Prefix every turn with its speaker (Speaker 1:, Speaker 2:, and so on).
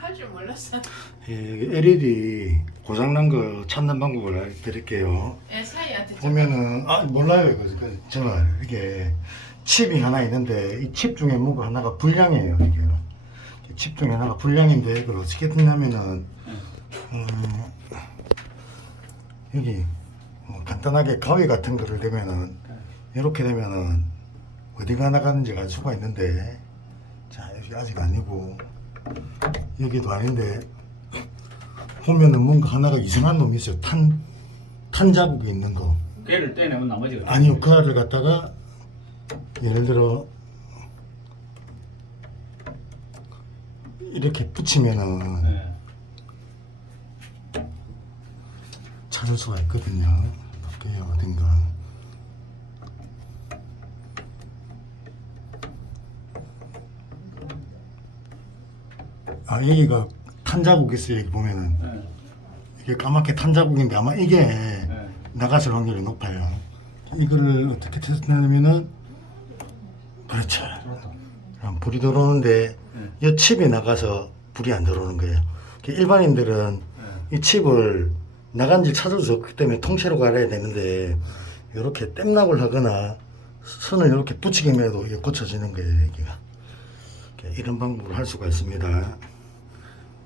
Speaker 1: 할 줄 몰랐어.
Speaker 2: 예, LED 고장난 거 찾는 방법을 알려드릴게요.
Speaker 1: 애 사이한테 좀-
Speaker 2: 보면은 아 몰라요 이거. 그, 저는 이게 칩이 하나 있는데 이 칩 중에 뭔가 하나가 불량이에요 이게. 이칩 중에 하나가 불량인데 그걸 어떻게 듣냐면은 음, 여기 뭐 간단하게 가위 같은 거를 대면은 이렇게 되면은 어디가 나가는지 알 수가 있는데 자 여기 아직 아니고 여기도 아닌데 보면은 뭔가 하나가 이상한 놈이 있어요. 탄, 탄 자국이 있는 거.
Speaker 3: 걔를 떼내면 나머지가
Speaker 2: 아니요 그 알을 갖다가 예를 들어 이렇게 붙이면은
Speaker 3: 네.
Speaker 2: 찾을 수가 있거든요 어딘가 아 여기가 탄 자국 있어요 여기 보면은
Speaker 3: 네.
Speaker 2: 이게 까맣게 탄 자국인데 아마 이게
Speaker 3: 네.
Speaker 2: 나갔을 확률이 높아요. 이거를 어떻게 테스트하냐면은 그렇죠. 그럼 불이 들어오는데 이 칩이 나가서 불이 안 들어오는 거예요. 일반인들은 이 칩을 나간 지 찾을 수 없기 때문에 통째로 갈아야 되는데 이렇게 땜락을 하거나 선을 이렇게 붙이기만 해도 이게 고쳐지는 거예요. 여기가 이런 방법을 할 수가 있습니다.